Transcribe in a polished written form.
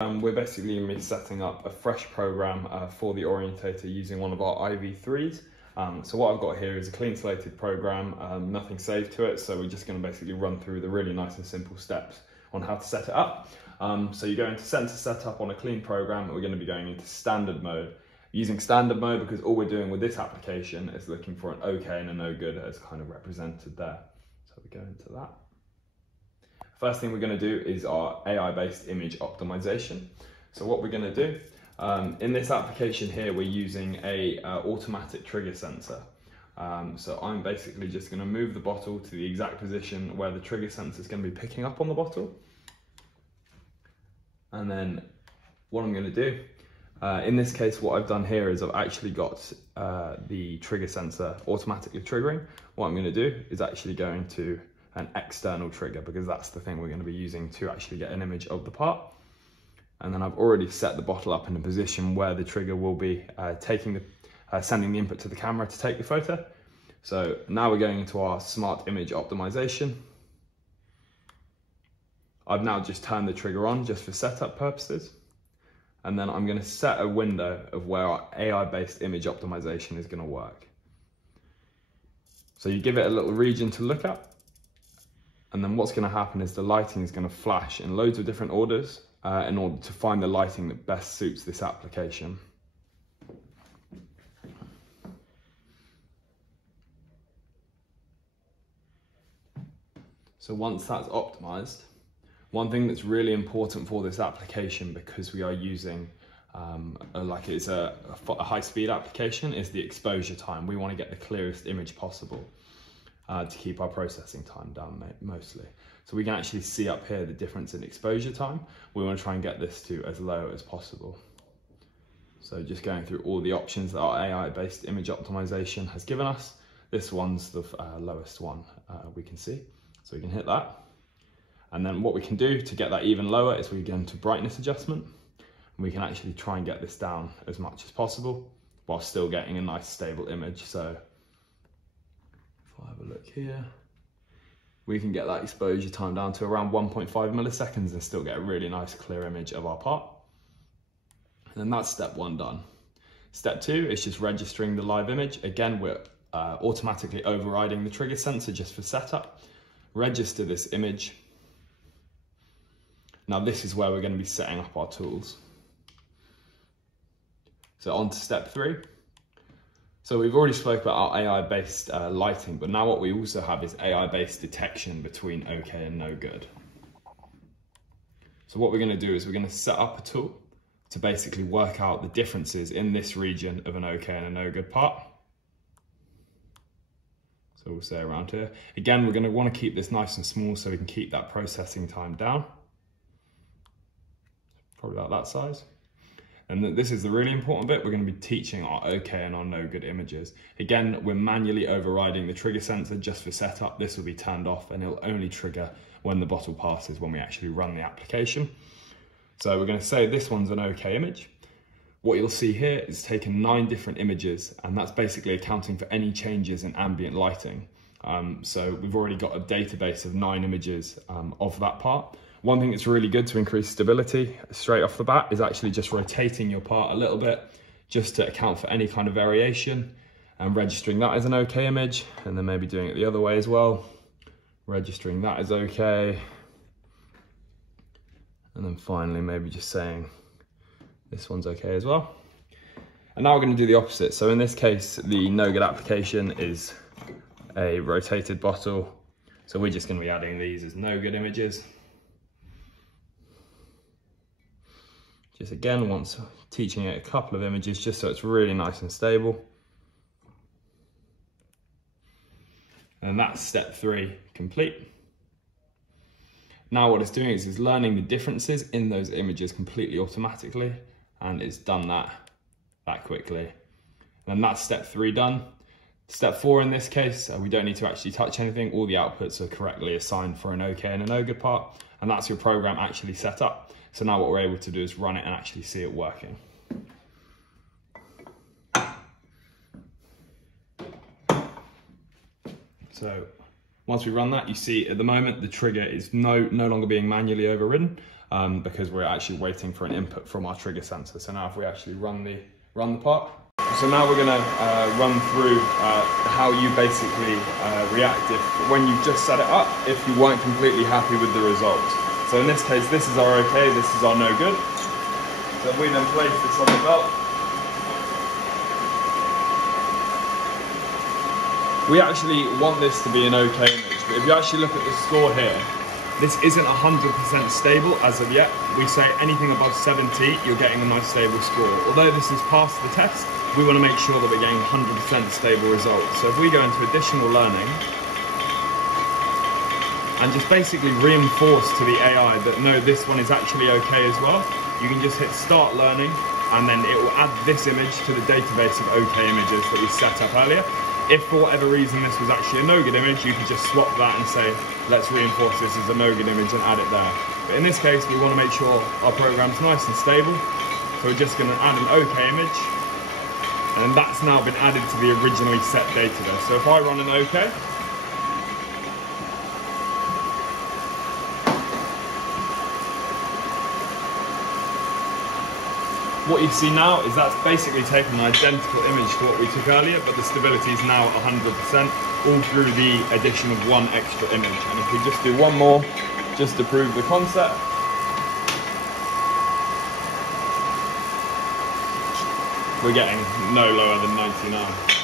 We're basically going to be setting up a fresh program for the orientator using one of our IV3s. So what I've got here is a clean slated program, nothing saved to it, so we're just going to basically run through the really nice and simple steps on how to set it up. So you go into sensor setup on a clean program, and we're going to be going into standard mode. Using standard mode because all we're doing with this application is looking for an OK and a no good as kind of represented there. So we go into that. First thing we're going to do is our AI-based image optimization. So what we're going to do, in this application here, we're using a automatic trigger sensor. So I'm basically just going to move the bottle to the exact position where the trigger sensor is going to be picking up on the bottle. And then what I'm going to do, in this case, what I've done here is I've actually got the trigger sensor automatically triggering. What I'm going to do is actually go into an external trigger because that's the thing we're going to be using to actually get an image of the part. And then I've already set the bottle up in a position where the trigger will be sending the input to the camera to take the photo. So now we're going into our smart image optimization. I've now just turned the trigger on just for setup purposes. And then I'm going to set a window of where our AI-based image optimization is going to work. So you give it a little region to look at. And then what's going to happen is the lighting is going to flash in loads of different orders in order to find the lighting that best suits this application. So once that's optimized, one thing that's really important for this application, because we are using it's a high-speed application, is the exposure time. We want to get the clearest image possible. To keep our processing time down mostly. So we can actually see up here the difference in exposure time. We want to try and get this to as low as possible. So just going through all the options that our AI-based image optimization has given us. This one's the lowest one we can see. So we can hit that. And then what we can do to get that even lower is we go into brightness adjustment. And we can actually try and get this down as much as possible while still getting a nice stable image. So I'll have a look here. We can get that exposure time down to around 1.5 milliseconds and still get a really nice clear image of our part. And then that's step one done. Step two is just registering the live image. Again, we're automatically overriding the trigger sensor just for setup. Register this image. Now this is where we're going to be setting up our tools. So on to step three. So we've already spoke about our AI-based lighting, but now what we also have is AI-based detection between OK and no good. So what we're going to do is we're going to set up a tool to basically work out the differences in this region of an OK and a no good part. So we'll say around here. Again, we're going to want to keep this nice and small so we can keep that processing time down. Probably about that size. And this is the really important bit. We're going to be teaching our OK and our no good images. Again, we're manually overriding the trigger sensor just for setup. This will be turned off and it'll only trigger when the bottle passes, when we actually run the application. So we're going to say this one's an OK image. What you'll see here is taken 9 different images, and that's basically accounting for any changes in ambient lighting. So we've already got a database of 9 images of that part. One thing that's really good to increase stability straight off the bat is actually just rotating your part a little bit just to account for any kind of variation and registering that as an OK image, and then maybe doing it the other way as well. Registering that as OK. And then finally maybe just saying this one's OK as well. And now we're going to do the opposite. So in this case, the no good application is a rotated bottle. So we're just going to be adding these as no good images. Just again, once teaching it a couple of images, just so it's really nice and stable. And that's step 3 complete. Now what it's doing is it's learning the differences in those images completely automatically, and it's done that quickly. And then that's step 3 done. Step 4 in this case, we don't need to actually touch anything. All the outputs are correctly assigned for an OK and a no good part, and that's your program actually set up. So now what we're able to do is run it and actually see it working. So once we run that, you see at the moment the trigger is no longer being manually overridden. because we're actually waiting for an input from our trigger sensor. So now if we actually run the part. So now we're going to run through how you basically react when you've just set it up, if you weren't completely happy with the results. So in this case, this is our okay, this is our no good. So we then place this on the belt. We actually want this to be an okay image, but if you actually look at the score here, this isn't 100% stable as of yet. We say anything above 70, you're getting a nice stable score. Although this has passed the test, we want to make sure that we're getting 100% stable results. So if we go into additional learning, and just basically reinforce to the AI that no, this one is actually okay as well, you can just hit start learning, and then it will add this image to the database of okay images that we set up earlier. If for whatever reason this was actually a no good image, you could just swap that and say, let's reinforce this as a no good image and add it there. But in this case, we want to make sure our program's nice and stable. So we're just going to add an okay image, and that's now been added to the originally set data there. So if I run an okay, what you see now is that's basically taken an identical image to what we took earlier, but the stability is now 100%, all through the addition of one extra image. And if we just do one more, just to prove the concept, we're getting no lower than 99.